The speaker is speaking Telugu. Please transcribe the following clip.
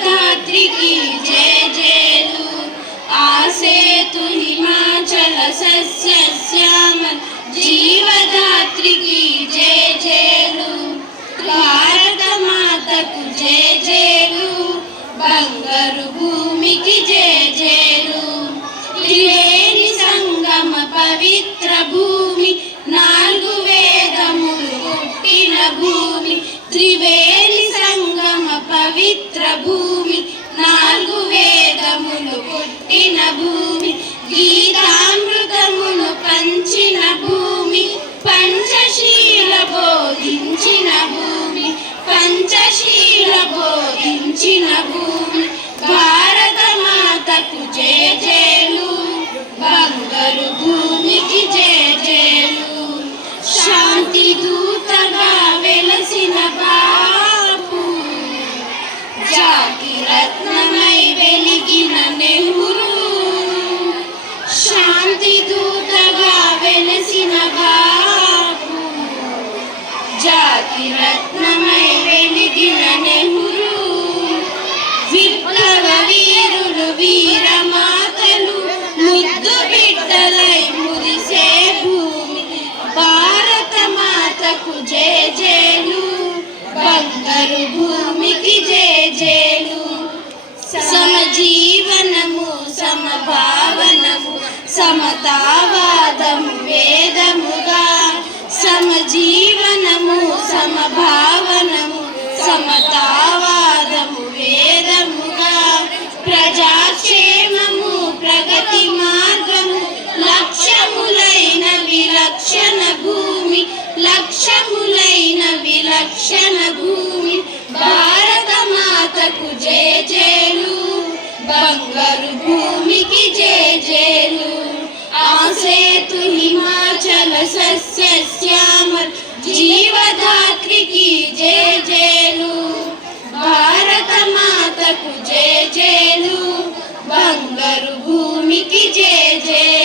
జీవధాత్రి की जय जयलु आसेतु हिमाचल सस्य श्यामल जीवधात्रि की जय जयलु भारत माता को जय जयलु बंगारू भूमि की जय जयलु त्रिवेणी संगम पवित्र भूमि नालुगु वेदमुलु पुट्टिन भूमि त्रिवेणी संगम पवित्र भूमि नालुगु वेदमुलु पुट्टिन भूमि गीतामृतमुनु पंचिन भूमि पंचशील बोधिंचिन भूमि पंचशील बोधिंचिन भूमि भारत माता को जय जयलु बंगारू भूमि की जय जयलु शांति दूतगा वेलसिन बापू जाति रत्नमय वेलिगिन नेहरू शांति दूतगा वेलसिन बापू जाति रत्नमय वेलिगिन नेहरू విప్లవ వీరులు వీరమాతలు ముద్దు బిడ్డలై మురిసే భూమి భారత మాతకు జయ జయలు బంగారు భూమికి జయ జయలు సమజీవనము సమభావనము సమతావాదము వేదముగా సమజీవనము సమభావనము సమతావాదము వేదముగా ప్రజాక్షేమము ప్రగతి మార్గము లక్ష్యములైన విలక్షణ భూమి లక్ష్యములైన విలక్షణ భూమి భారత మాతకు జయ జయలు బంగారు భూమికి జయ జయలు ఆసేతు హిమాచల సస్య శ్యామల్ జీవధాత్రి की जय जयलु भारत माता को जय जयलु बंगारू भूमि की जय जय